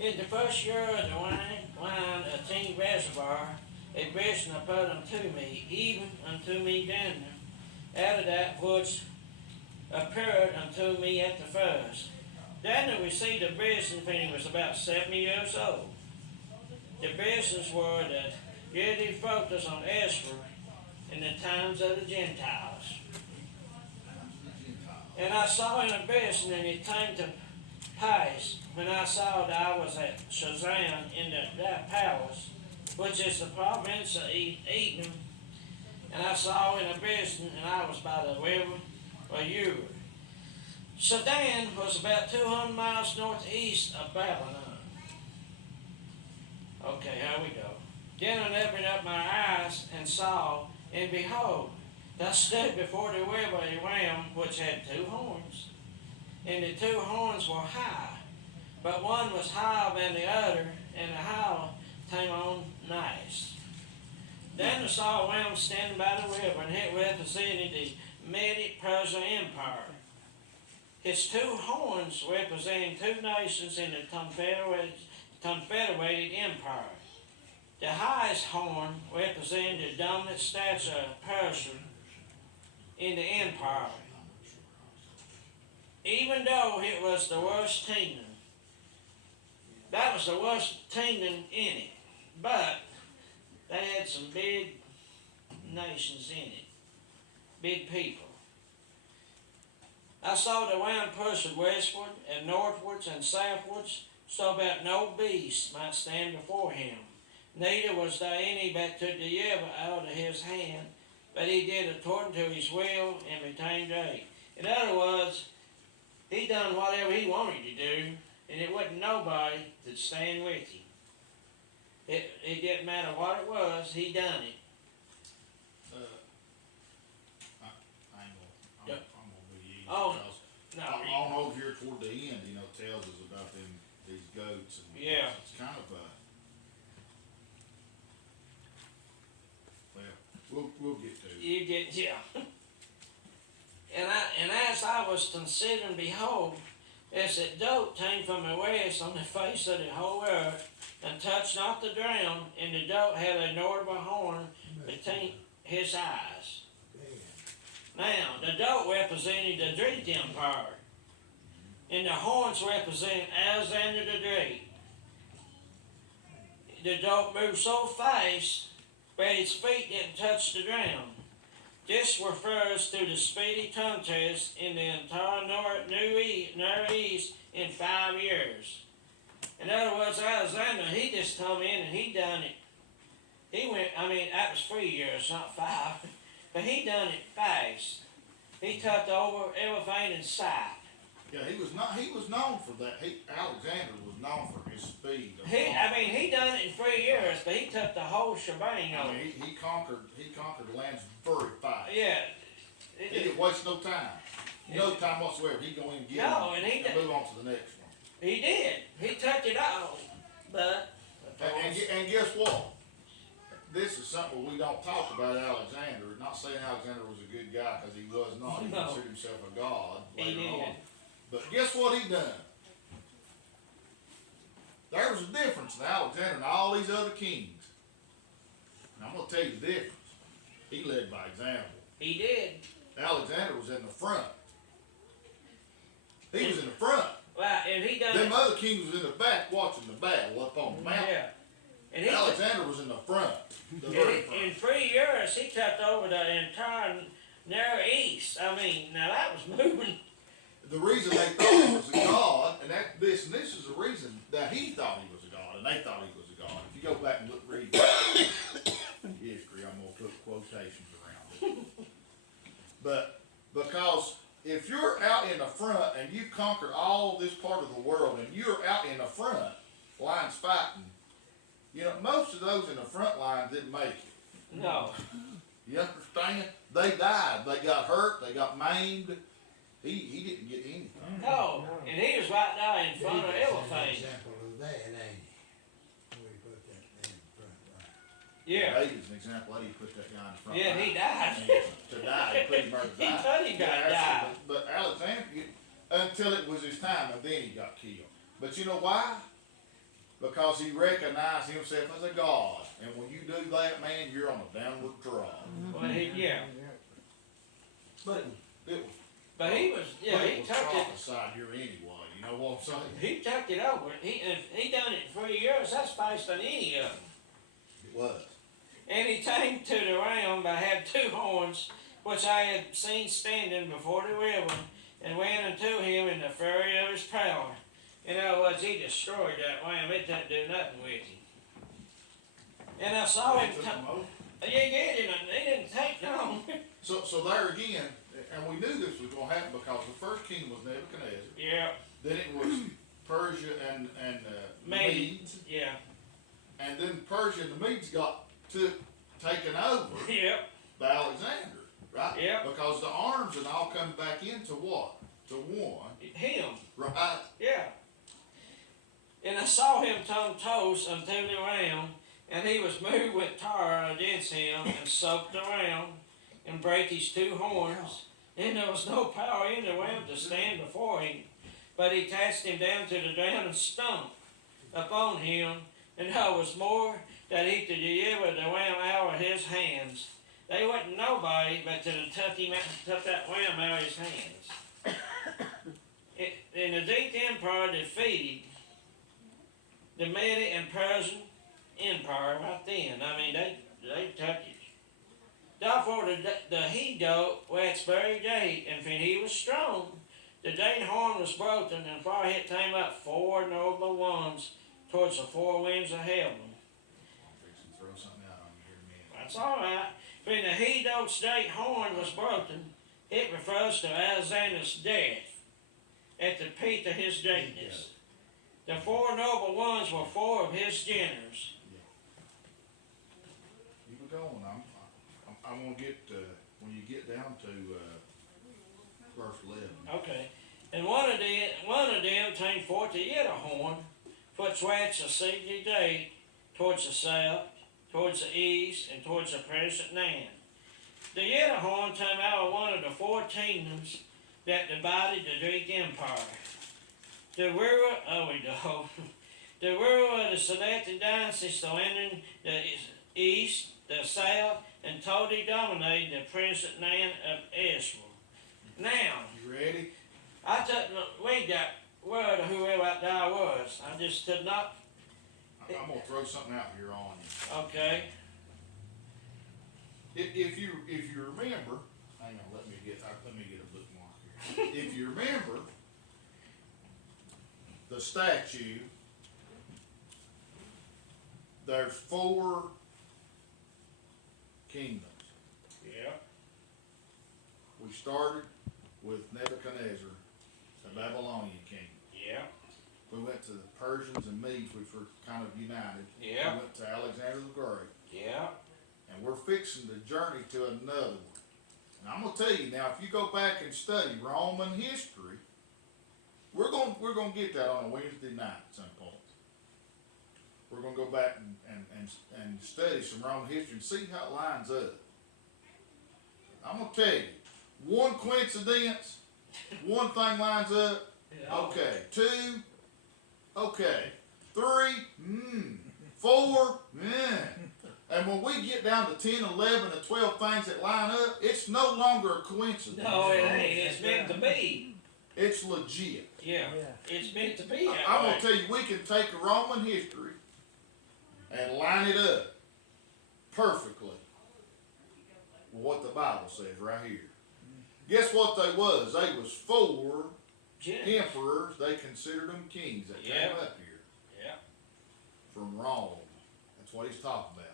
In the first year of the wine a teen reservoir, a blessing put unto me, even unto me Daniel, out of that which appeared unto me at the first. Daniel received a blessing when he was about 70 years old. The blessings were the yearly focus on Esther in the times of the Gentiles. And I saw in a vision, and it came to pass when I saw that I was at Shazam in that palace, which is the province of Edom, and I saw in a vision, and I was by the river of Ur. Sudan was about 200 miles northeast of Babylon. Okay, here we go. Then I opened up my eyes and saw, and behold, I stood before the river a ram which had 2 horns. And the 2 horns were high, but one was higher than the other, and the higher came on nice. Then I saw a ram standing by the river, and it represented the Medo-Persian Empire. His 2 horns representing 2 nations in the Confederated Empire. The highest horn represented the dominant stature of Persia in the empire, even though it was the worst kingdom. That was the worst kingdom in it, but they had some big nations in it, big people. I saw the wind pushing westward and northwards and southwards, so that no beast might stand before him. Neither was there any that could deliver out of his hand, but he did according to his will and retained great. In other words, he done whatever he wanted to do, and it wasn't nobody that stand with him. It didn't matter what it was, he done it. I'm gonna be easy. Oh, no. On over here toward the end, tells us about these goats and Yeah. it's kind of we'll get to it. You get, yeah. And as I was considering, behold, as a dote came from the west on the face of the whole earth, and touched not the ground, and the dote had a notable horn between his eyes. Now, the dote represented the Greek Empire, and the horns represent Alexander the Great. The dote moved so fast that his feet didn't touch the ground. This refers to the speedy contest in the entire Near East in 5 years. In other words, Alexander, he just come in and he done it. That was 3 years, not 5. But he done it fast. He took over everything in sight. Yeah, he was known for that. Alexander was known for his speed. He done it in 3 years, but he took the whole shebang on it. He conquered the lands very fast. Yeah. He didn't waste no time. No time whatsoever. He go in and get and move on to the next one. He did. He took it all. But and guess what? This is something we don't talk about Alexander. Not saying Alexander was a good guy, because he was not. He considered himself a god later on. But guess what he done? There was a difference in Alexander and all these other kings. And I'm going to tell you the difference. He led by example. He did. Alexander was in the front. He was in the front. Right, and he done Them other kings was in the back watching the battle up on the mountain. Yeah. And Alexander was in the front. The very front. In 3 years, he took over the entire Near East. Now that was moving. The reason they thought he was a god, and this is the reason that he thought he was a god, and they thought he was a god. If you go back and read history, I'm going to put quotations around it. But because if you're out in the front and you've conquered all this part of the world, and you're out in the front lines fighting, most of those in the front line didn't make it. No. You understand? They died. They got hurt. They got maimed. He didn't get anything. No, and he was right now in front of everything. Example of that, ain't he? Where he put that in front, right? Yeah. David's an example. How do you put that guy in front? Yeah, he died. To die, he put him to He die. thought he got died. But Alexander, until it was his time, and then he got killed. But you know why? because he recognized himself as a god. And when you do that, man, you're on a downward draw. Well, yeah. But it was, But he was, yeah, he took it. prophesied here anyway. You know what I'm saying? He took it over. He done it for 3 years. That's faster than any of them. It was. And he came to the realm that had 2 horns, which I had seen standing before the river, and went unto him in the fury of his power. In other words, he destroyed that lamb. It didn't do nothing with him. And I saw him. He didn't take long. So there again, and we knew this was going to happen because the first king was Nebuchadnezzar. Yeah. Then it was Persia and Medes. Yeah. And then Persia and the Medes got taken over Yep. by Alexander, right? Yep. Because the arms and all come back into what? To one, Him. right? Yeah. And I saw him turn toes unto the realm, and he was moved with terror against him, and soaked the realm, and brake his 2 horns. And there was no power in the realm to stand before him, but he cast him down to the ground and stunk upon him, and there was more that he could deliver the realm out of his hands. They wasn't nobody but to took that realm out of his hands. And the Greek Empire defeated the Mede and Persian Empire right then. I mean, they took it. Therefore, the he-goat wax very gate, and when he was strong, the great horn was broken, and far it came up 4 noble ones towards the 4 winds of heaven. I'm fixing to throw something out on you here in a minute. That's all right. When the he-goat's great horn was broken, it refers to Alexander's death at the peak of his greatness. The 4 noble ones were 4 of his generals. You were going. I'm gonna get when you get down to verse 11. Okay. And one of them came forth to yet a horn, which waxed a signal gate towards the south, towards the east, and towards the present land. The yet a horn came out of one of the 4 kingdoms that divided the Greek Empire. The ruler, the ruler of the selected dynasty surrounding the east, the south, and totally dominated the present land of Israel. Now, You ready? I took we got word of whoever that guy was. I just did not. I'm gonna throw something out here on you. Okay. If you remember, hang on, let me get a bookmark here. If you remember, the statue, there's 4 kingdoms. Yeah. We started with Nebuchadnezzar, the Babylonian king. Yeah. We went to the Persians and Medes, which were kind of united. Yeah. We went to Alexander the Great. Yeah. And we're fixing to journey to another one. And I'm gonna tell you now, if you go back and study Roman history, we're gonna get that on a Wednesday night at some point. We're gonna go back and study some Roman history and see how it lines up. I'm gonna tell you, one coincidence, one thing lines up. Okay, 2. Okay, 3. 4. And when we get down to 10, 11, and 12 things that line up, it's no longer a coincidence. No, it ain't. It's meant to be. It's legit. Yeah. It's meant to be that I'm way. gonna tell you, we can take a Roman history and line it up perfectly with what the Bible says right here. Guess what they was? They was 4 Yeah. emperors. They considered them kings that Yeah. came up here Yeah. from Rome. That's what he's talking about.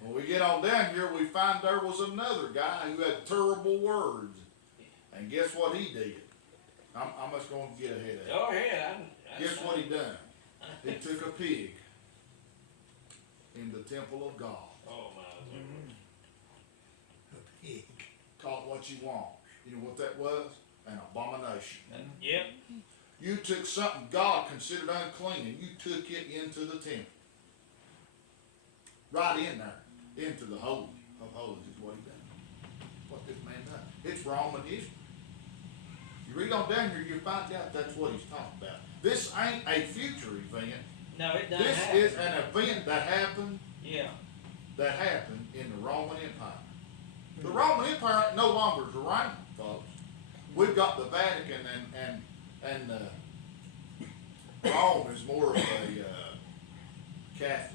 When we get on down here, we find there was another guy who had terrible words. And guess what he did? I'm just going to get ahead of it. Go ahead. Guess what he done? He took a pig in the temple of God. Oh, my Lord. A pig. Call it what you want. You know what that was? An abomination. Yep. You took something God considered unclean and you took it into the temple. Right in there. Into the holy of holies is what he done. What this man done. It's Roman history. You read on down here, you find out that's what he's talking about. This ain't a future event. No, it doesn't This happen. is an event that happened Yeah, in the Roman Empire. The Roman Empire no longer is around, folks. We've got the Vatican and Rome is more of a Catholic.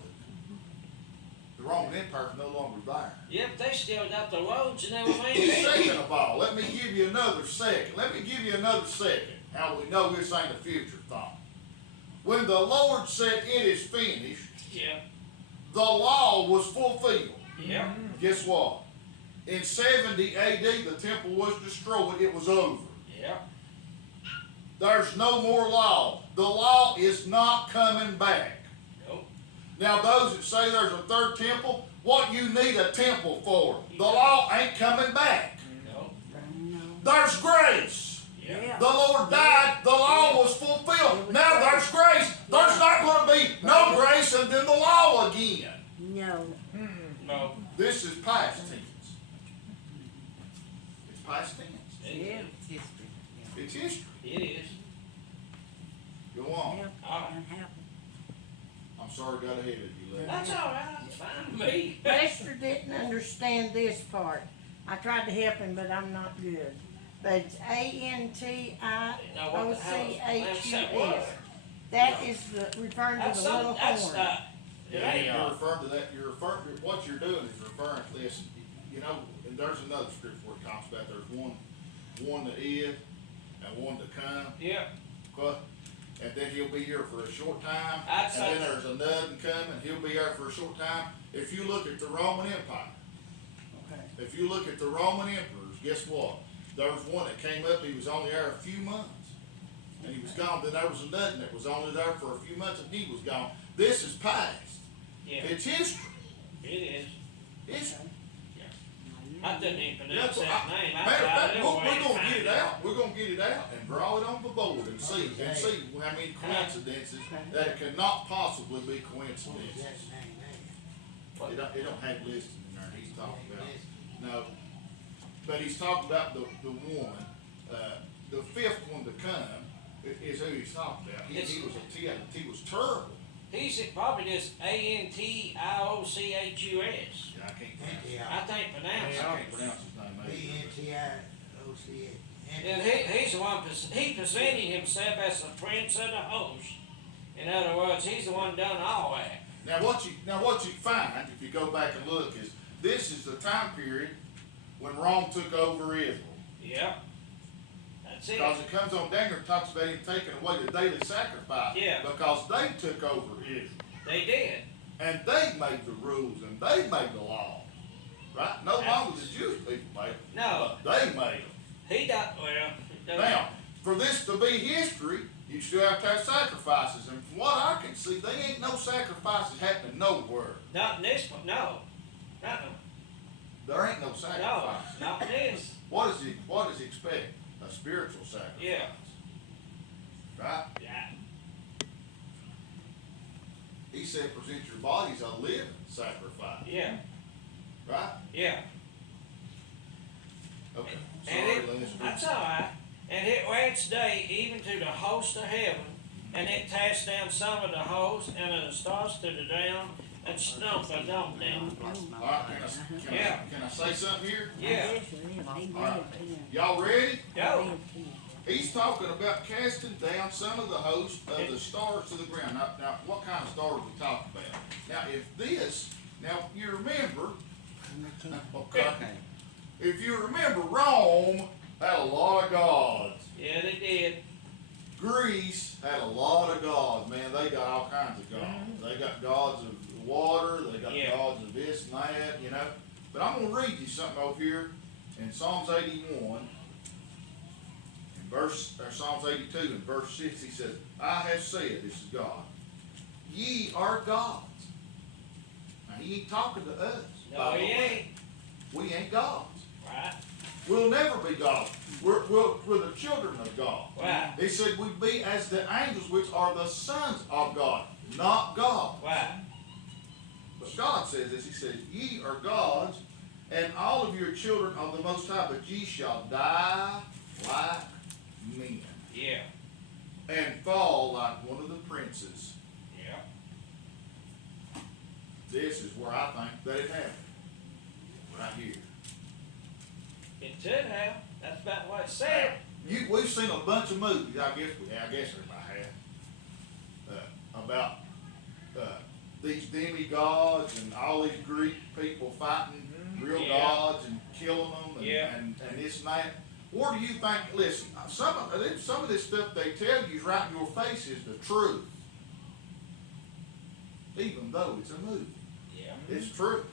The Roman Empire is no longer there. yeah, but they still got the roads and everything. Second of all, let me give you another second. How we know this ain't a future thought. When the Lord said it is finished, Yeah, the law was fulfilled. yeah, Guess what? In 70 AD, the temple was destroyed. It was over. yeah. There's no more law. The law is not coming back. Nope. Now, those that say there's a third temple, what you need a temple for? The law ain't coming back. Nope. There's grace. Yeah. The Lord died. The law was fulfilled. Now there's grace. There's not going to be no grace and then the law again. No. No. This is past tense. It's past tense. Yeah. It's history. It is. Go on. Yep, All right. that happened. I'm sorry I got ahead of you, lady. That's all right. It's fine with me. Lester didn't understand this part. I tried to help him, but I'm not good. But it's A-N-T-I-O-C-H-U-S. That is referring to That's the little something, that's, horn. it ain't, You're referring to that. What you're doing is referring to this. You know, and there's another scripture where it talks about there's one that is and one to come. yeah, Okay? And then he'll be here for a short time. I'd And say- then there's another coming. He'll be here for a short time. If you look at the Roman Empire, Okay. if you look at the Roman emperors, guess what? There was one that came up, he was only there a few months. And he was gone. Then there was another that was only there for a few months and he was gone. This is past. yeah, It's history. it is. History. I didn't even pronounce That's what that name. I Matter of tried fact, every we're way to gonna find get it out. We're gonna get it out and draw it on the board and see how many coincidences that it cannot possibly be coincidences. It don't have listed in there, he's talking about, no, but he's talking about the one, the fifth one to come is who he's talking about. He was he was terrible. He's probably just A-N-T-I-O-C-H-U-S. Yeah, I can't pronounce it. I think pronounce I it. can't pronounce his name either. E-N-T-I-O-C-H. And he's the one, he presented himself as the prince of the host. In other words, he's the one done all that. Now what you find, if you go back and look, is this is the time period when Rome took over Israel. Yep. That's it. Because it comes on down here and talks about him taking away the daily sacrifice. Yeah. Because they took over Israel. They did. And they made the rules and they made the law. Right? No longer the Jewish people made them. No. But they made them. He got, well. Now, for this to be history, you still have to have sacrifices. And from what I can see, there ain't no sacrifices happening nowhere. Not in this one, no. Uh-uh. There ain't no No, sacrifices. not in this. What does he expect? A spiritual sacrifice. Yeah. Right? Yeah. He said present your bodies a living sacrifice. Yeah. Right? Yeah. Okay. And Sorry, it, Lance. that's all right. And it went its day even to the host of heaven, and it cast down some of the hosts and of the stars to the ground, and snuffed the dome down. All right, can Yeah. I say something here? Yeah. Y'all ready? Go. He's talking about casting down some of the hosts of the stars to the ground. Now, what kind of stars are we talking about? Now, now you remember, okay, if you remember, Rome had a lot of gods. Yeah, they did. Greece had a lot of gods, man. They got all kinds of gods. They got gods of water, they got Yeah. gods of this and that, you know. But I'm gonna read you something over here in Psalms 81, Psalms 82 and verse 6. He says, I have said, this is God, ye are gods. Now he ain't talking to us. No, by the he way. ain't. We ain't gods. Right. We'll never be gods. We're the children of God. Right. He said we be as the angels, which are the sons of God, not God. Right. But God says this. He says, ye are gods, and all of your children of the Most High, but ye shall die like men, Yeah. and fall like one of the princes. Yeah. this is where I think that it happened. Right here. It should have. That's about what it said. We've seen a bunch of movies, I guess everybody has, about these demigods and all these Greek people fighting real Yeah. gods and killing them and, Yeah. and this and that. Where do you think, listen, some of this stuff they tell you is right in your face is the truth. Even though it's a movie. Yeah. It's true.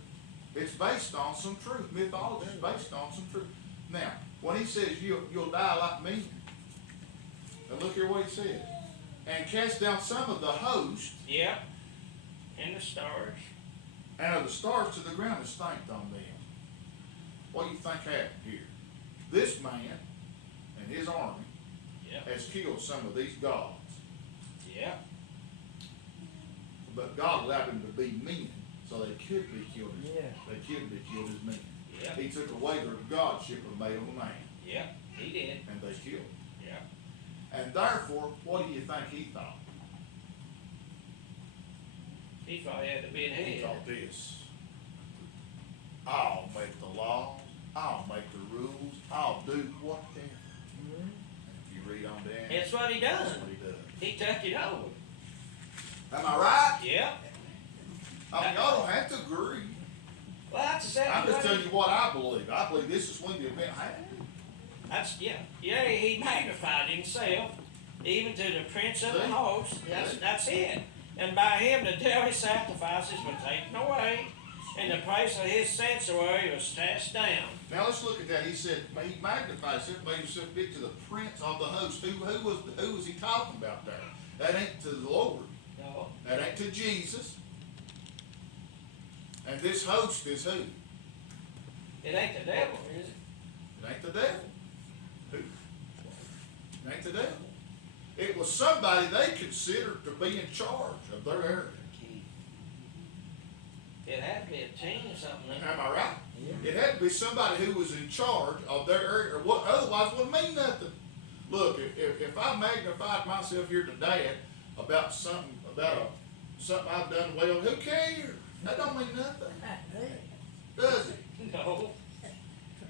It's based on some truth. Mythology is based on some truth. Now, when he says you'll die like me, and look here what he said. And cast down some of the host Yep. And the stars. and of the stars to the ground and stamped on them. What do you think happened here? This man and his army Yep. has killed some of these gods. Yep. But God allowed them to be men, so they could be killed as Yeah. they could be killed as men. Yep. He took away their godship and made them a man, Yep. He did. and they killed him. Yep. And therefore, what do you think he thought? He thought he had to be in He head. thought this. I'll make the laws, I'll make the rules, I'll do whatever. And if you read on down, That's what he that's done. what he does. He took it over. Am I right? Yep. I mean, y'all don't have to agree. Well, that's exactly I'm just what telling you what I believe. I believe this is when the event happened. That's, yeah. Yeah, he magnified himself, even to the prince of the See? host. That's it. And by him, the daily sacrifices were taken away, and the place of his sanctuary was cast down. Now let's look at that. He said he magnified himself, made himself big to the prince of the host. Who was he talking about there? That ain't to the Lord. No. That ain't to Jesus. And this host is who? It ain't the devil, is it? It ain't the devil. Who? It ain't the devil. It was somebody they considered to be in charge of their area. It had to be a team or something. Am I right? It had to be somebody who was in charge of their area, or what otherwise wouldn't mean nothing. Look, if I magnified myself here today about something I've done well, who cares? That don't mean nothing, does it? No.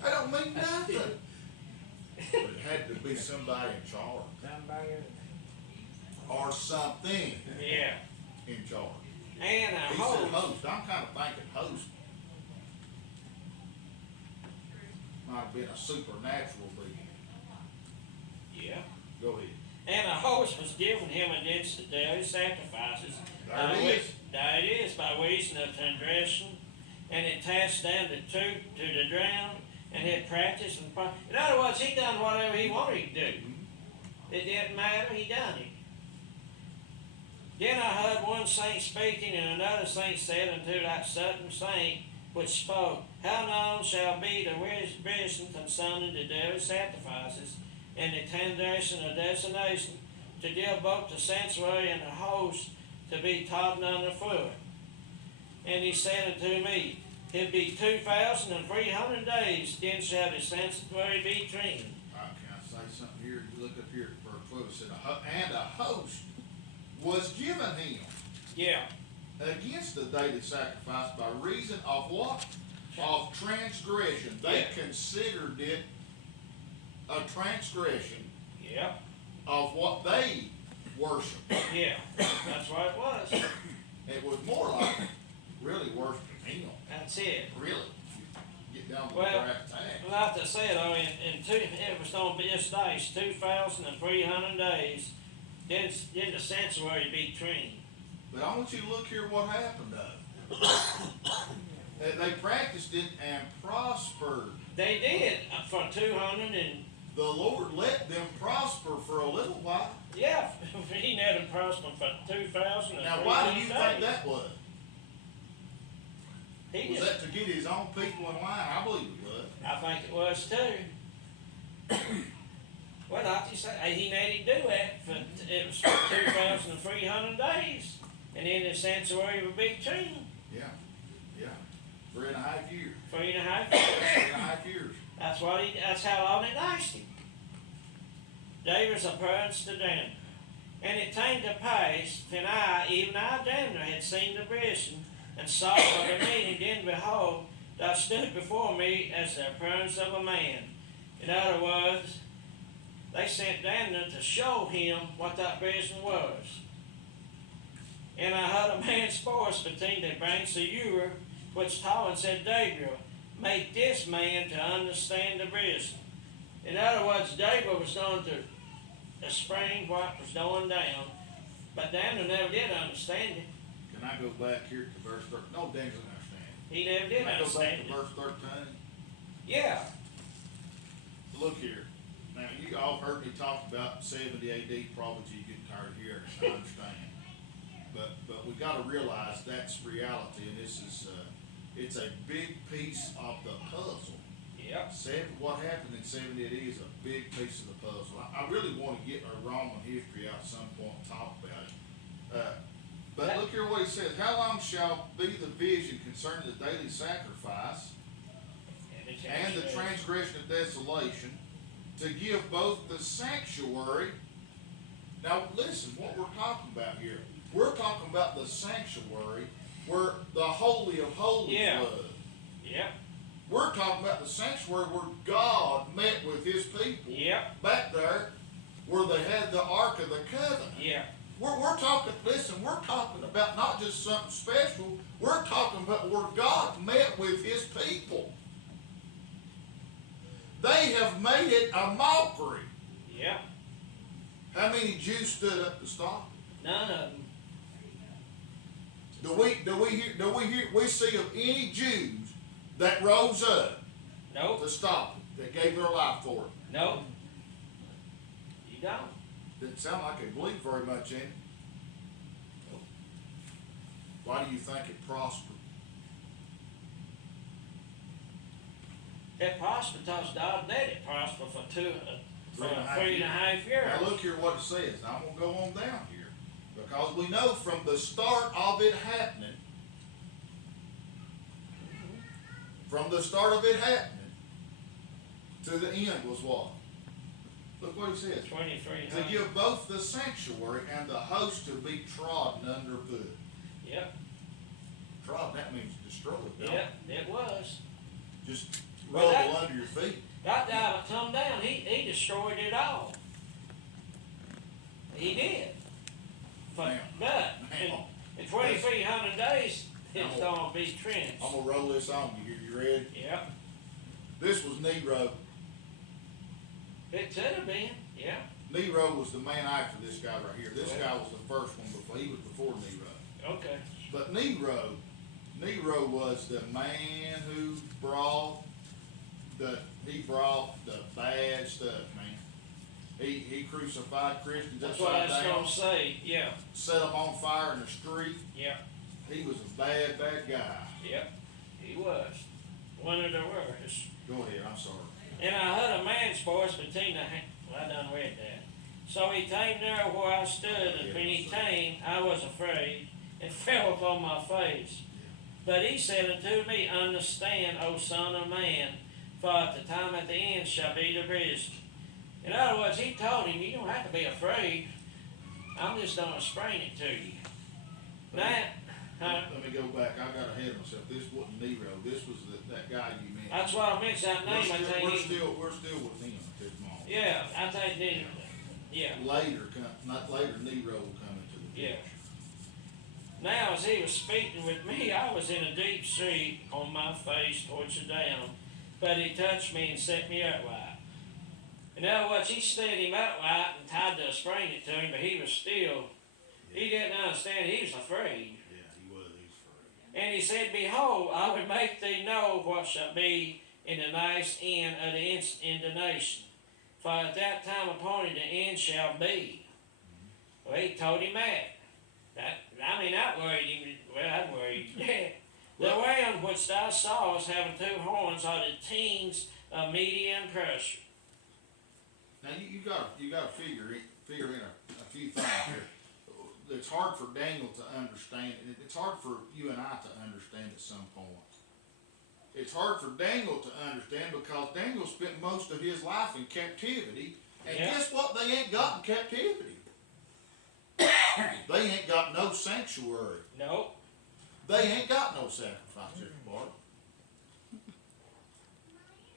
That don't mean nothing. But it had to be somebody in charge, Somebody, or something Yeah. in charge. And a He said host. host. I'm kind of thinking host might have been a supernatural being. Yeah. Go ahead. And a host was given him against the daily sacrifices. There it is. There it is, by reason of transgression, and it cast down the truth to the ground, and had practiced and in other words, he done whatever he wanted to do. It didn't matter, he done it. Then I heard one saint speaking, and another saint said unto that certain saint which spoke, How long shall be the revision concerning the daily sacrifices, and the transgression of desolation, to give both the sanctuary and the host to be trodden under foot? And he said unto me, It be 2,300 days, then shall the sanctuary be clean. Can I say something here? You look up here at verse 12. It said, and a host was given him Yeah, against the daily sacrifice by reason of what? Of transgression. They considered it a transgression yeah, of what they worshiped. yeah. That's what it was. It was more like really worshiping him. That's it. Really. Get down to the Well, brass tacks. Like I said, though, it was on this day, 2,300 days, then the sanctuary be clean. But I want you to look here what happened though. They practiced it and prospered. They did for 200 and The Lord let them prosper for a little while. yeah, he let them prosper for 2,000 and Now why do you 300 think days. that was? He Was just, that to get his own people in line? I believe it was. I think it was too. Well, like you say, he let him do that for it was for 2,300 days, and then the sanctuary would be clean. Yeah. 3.5 years. 3.5 3 years. and a half years. That's how long it lasted. David's appearance to Daniel. And it came to pass, when even I, Daniel, had seen the vision and saw of the meeting, then behold, thou stood before me as the appearance of a man. In other words, they sent Daniel to show him what that vision was. And I heard a man's voice between the banks of Ur, which taught and said, Gabriel, make this man to understand the vision. In other words, Gabriel was going to explain what was going down, but Daniel never did understand it. Can I go back here to verse 13? No, Dan doesn't understand. He never did Can I go back understand to it. verse 13? Yeah, Look here. Now, you all heard me talk about 70 AD, probably you getting tired of hearing it, I understand. But we gotta realize that's reality, and this is, it's a big piece of the puzzle. yeah, What happened in 70 AD is a big piece of the puzzle. I really wanna get a Roman history out at some point and talk about it. But look here what he says, how long shall be the vision concerning the daily sacrifice and the transgression of desolation, to give both the sanctuary. Now listen, what we're talking about here, we're talking about the sanctuary where the Holy of Holies Yeah. was. yeah, We're talking about the sanctuary where God met with his people. yeah, Back there where they had the Ark of the Covenant. yeah, We're talking, listen, we're talking about not just something special, we're talking about where God met with his people. They have made it a mockery. yeah. How many Jews stood up to stop None of them. it? We see of any Jews that rose up Nope, to stop it, that gave their life for it? nope. You don't. Didn't sound like they believed very much in it. Why do you think it prospered? It prospered because God let it prosper for 3.5 Now years. look here what it says. I'm gonna go on down here. Because we know from the start of it happening, to the end was what? Look what he says. 2300. To give both the sanctuary and the host to be trodden underfoot. Yep, Trodden, that means destroyed. don't it? yep, it was. Just Well, rubble that- under your feet. That guy that come down, he destroyed it all. He did. But in 2,300 days, it's gonna be trenched. I'm gonna roll this on you here. You ready? Yep, This was Nero. it could have been, yeah. Nero was the man after this guy right here. This guy was the first one before, he was before Nero. Okay, But Nero was the man who brought the bad stuff, man. He crucified Christians that's what I upside was down, gonna say, yeah, set them on fire in the street. yeah, He was a bad guy. yep, he was. One of the worst. Go ahead, I'm sorry. And I heard a man's voice between well, I done read that. So he came there where I stood, and when he came, I was afraid, and fell upon my face. But he said unto me, understand, O son of man, for at the time at the end shall be the vision. In other words, he told him, you don't have to be afraid. I'm just gonna explain it to you. Now, Let me go back. I got ahead of myself. This wasn't Nero. This was that guy you mentioned. that's why I mentioned that name, I think. We're still with him at this moment. Yeah, I think then, yeah. Not later, Nero will come into the Yeah. picture. Now, as he was speaking with me, I was in a deep sleep on my face towards the down, but he touched me and set me upright. In other words, he set him upright and tried to explain it to him, but he was still, he didn't understand, he was afraid. Yeah, he was afraid. And he said, behold, I will make thee know what shall be in the nice end of the nation. For at that time appointed the end shall be. Well, he told him that. That worried him. Well, that worried him. The ram which thou sawest having 2 horns are the kings of Media and Persia. Now you gotta figure in a few things here. It's hard for Daniel to understand, and it's hard for you and I to understand at some point. It's hard for Daniel to understand because Daniel spent most of his life in captivity, and guess what? They ain't got in captivity. They ain't got no sanctuary. Nope. They ain't got no sacrifice at the party.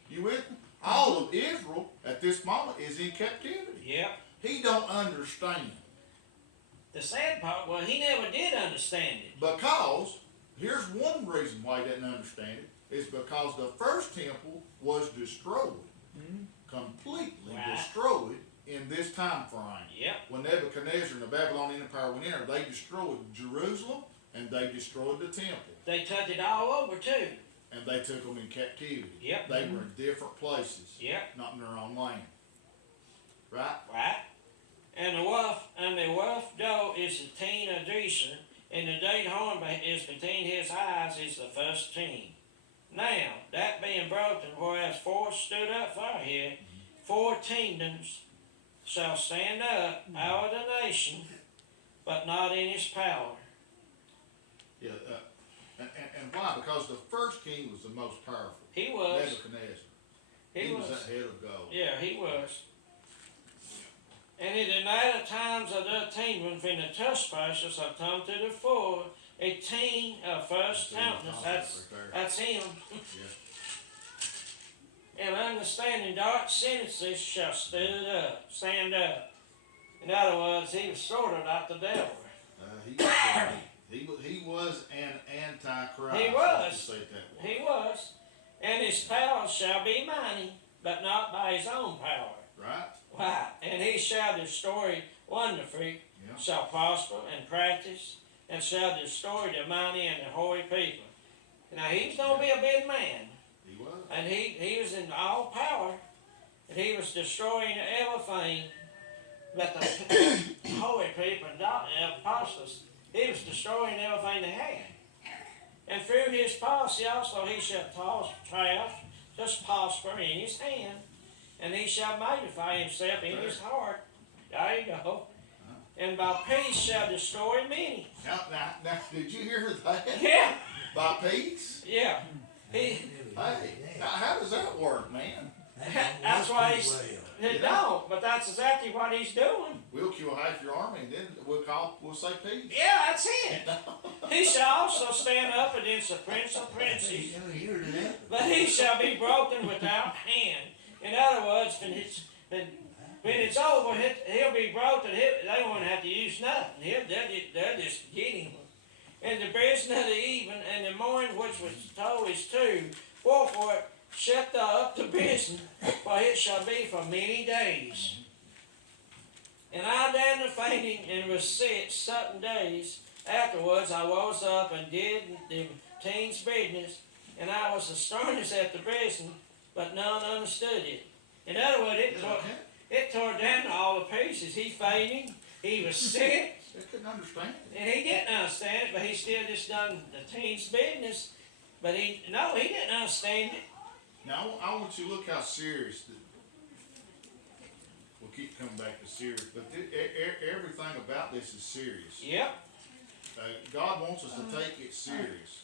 You with me? All of Israel at this moment is in captivity. Yep. He don't understand. The sad part, well, he never did understand it. Because, here's one reason why he didn't understand it, is because the first temple was destroyed. Completely Right. destroyed in this time frame. Yep. When Nebuchadnezzar and the Babylonian Empire went in there, they destroyed Jerusalem and they destroyed the temple. They took it all over too. And they took them in captivity. Yep. They were in different places, Yep. not in their own land. Right? Right. And the wolf doe is the teen of Dresser, and the date horn is between his eyes is the first teen. Now, that being broken, whereas four stood up for here, 4 kingdoms shall stand up out of the nation, but not in his power. Yeah. And why? Because the first king was the most powerful. He was. Nebuchadnezzar. He was. that head of gold. Yeah, he was. And in the latter times of the kingdom, when the trespasses have come to the fore, a teen of first countenance, that's him. Yeah. And understanding dark sentences shall stand up. In other words, he was sorted out the devil. He was an antichrist. He was. Let's say it that way. He was. And his power shall be mighty, but not by his own power. Right? Right. And he shall destroy wonderfully, Yeah. shall prosper and practice, and shall destroy the mighty and the holy people. Now he was going to be a big man. He was. And he was in all power, and he was destroying everything that the holy people and apostles, he was destroying everything they had. And through his policy also he shall toss trash, just prosper in his hand, and he shall magnify himself in his heart. There you go. And by peace shall destroy many. Now, did you hear that? Yeah, By peace? yeah. He, Hey, now how does that work, man? that's why it don't, but that's exactly what he's doing. We'll kill half your army and then we'll say peace. Yeah, that's it. He shall also stand up against the prince of princes, but he shall be broken without hand. In other words, when it's over, he'll be broken. They won't have to use nothing. They'll just get him. And the blessing of the even and the morning which was told is two. Wherefore shut thou up the business, for it shall be for many days. And I died of fainting and was sick certain days. Afterwards I rose up and did the king's business, and I was astonished at the prison, but none understood it. In other words, it tore down to all the pieces. He fainted, he was sick, They couldn't understand it. and he didn't understand it, but he still just done the king's business. But he didn't understand it. Now, I want you to look how serious, we'll keep coming back to serious, but everything about this is serious. Yep. God wants us to take it serious.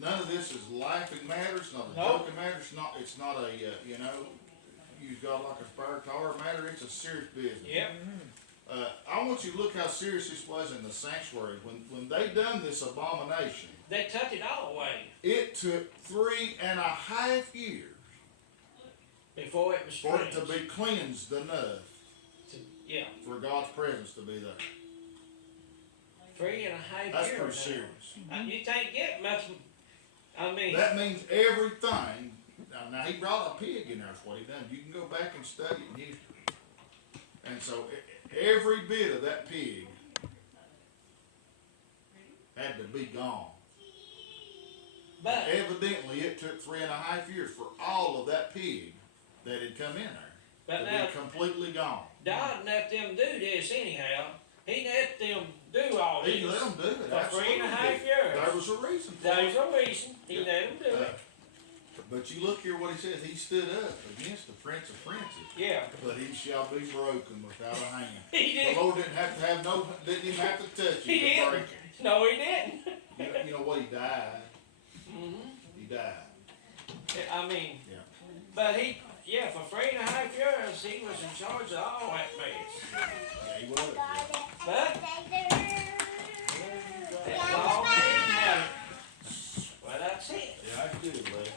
None of this is laughing matter, it's not a Nope. joking matter, it's not a, you've got like a spare tire matter, it's a serious business. Yep. I want you to look how serious this was in the sanctuary. When they done this abomination, They took it all away it took 3.5 years before it was for it to cleansed. be cleansed enough Yeah. for God's presence to be there. 3.5 That's years. pretty now. serious. You can't get much. I mean, That means everything. Now he brought a pig in there. That's what he done. You can go back and study it in history. And so every bit of that pig had to be gone. but Evidently, it took 3.5 years for all of that pig that had come in there to now be completely gone. God let them do this anyhow. He let them do all this. He let them do it. For Absolutely. 3.5 years. There was a reason for There's it. a reason he let them do it. But you look here what he says. He stood up against the prince of princes. Yeah, But he shall be broken without a hand. he did. The Lord didn't even have to touch He you to didn't. break it. No, he didn't. You know what? He died. hmm He died. I mean, Yeah. but for 3.5 years, he was in charge of all that mess. Yeah, he was. But, it's all That's good, Les.